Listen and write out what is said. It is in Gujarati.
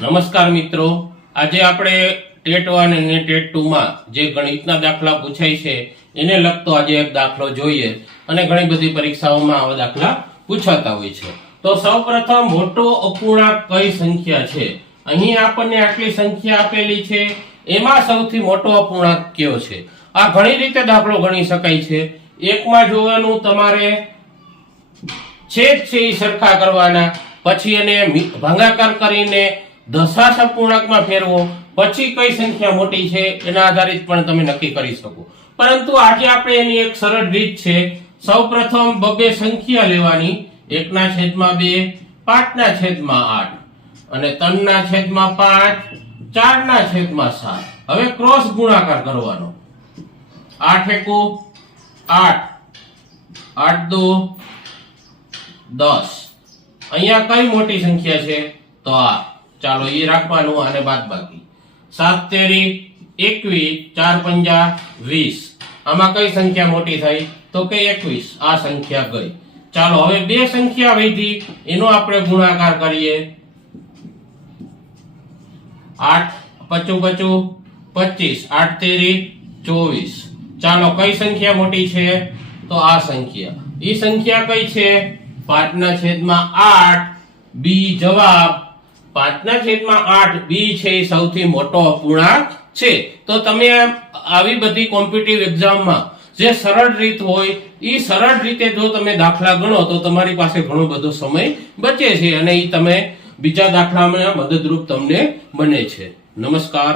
નમસ્કાર મિત્રો. આજે આપણે ટેટ વન અને ટેટ ટુ માં જે ગણિતના દાખલા પૂછાય છે, એને લગતો આજે એક દાખલો જોઈએ અને ઘણી બધી પરીક્ષાઓમાં આવા દાખલા પૂછાતા હોય છે. તો સૌપ્રથમ મોટો અપૂર્ણાંક કઈ સંખ્યા છે? અહીં આપણને આટલી સંખ્યા આપેલી છે. એમાં સૌથી મોટો અપૂર્ણાંક કયો છે? આ ઘણી રીતે દાખલો ગણી શકાય છે. એકમાં જોવાનું તમારે છેદ છે એ સરખા કરવાના. પછી એને ભંગાકાર કરીને દશાંશ અપૂર્ણાંકમાં ફેરવો. પછી કઈ સંખ્યા મોટી છે એના આધારિત પણ તમે નક્કી કરી શકો. પરંતુ આજે આપણે એની એક સરળ રીત છે. સૌપ્રથમ બબે સંખ્યા લેવાની. એકના છેદમાં બે, પાંચના છેદમાં આઠ અને ત્રણના છેદમાં પાંચ, ચારના છેદમાં સાત. હવે ક્રોસ ગુણાકાર કરવાનો. આઠ એકો, આઠ આઠ દો, દસ. અહીંયા કઈ મોટી સંખ્યા છે? તો આ ચાલો એ રાખવાનું અને બાદ બાકી સાત તેરી, એકવીસ, ચાર પંજા, વીસ. આમાં કઈ સંખ્યા મોટી થઈ? તો કે એકવીસ. આ સંખ્યા ગઈ. ચાલો હવે બે સંખ્યા વધી. એનો આપણે ગુણાકાર કરીએ. આઠ, પચું પચું, પચીસ. આઠ તેરી, ચોવીસ. ચાલો કઈ સંખ્યા મોટી છે? તો આ સંખ્યા. એ સંખ્યા કઈ છે? પાંચના છેદમાં આઠ. બી જવાબ પાંચના છેદમાં આઠ બી છે એ સૌથી મોટો અપૂર્ણાંક છે. તો તમે આવી બધી કોમ્પિટિટિવ એક્ઝામમાં જે સરળ રીત હોય એ સરળ રીતે જો તમે દાખલા ગણો, તો તમારી પાસે ઘણો બધો સમય બચે છે અને એ તમે બીજા દાખલામાં મદદરૂપ તમને બને છે. નમસ્કાર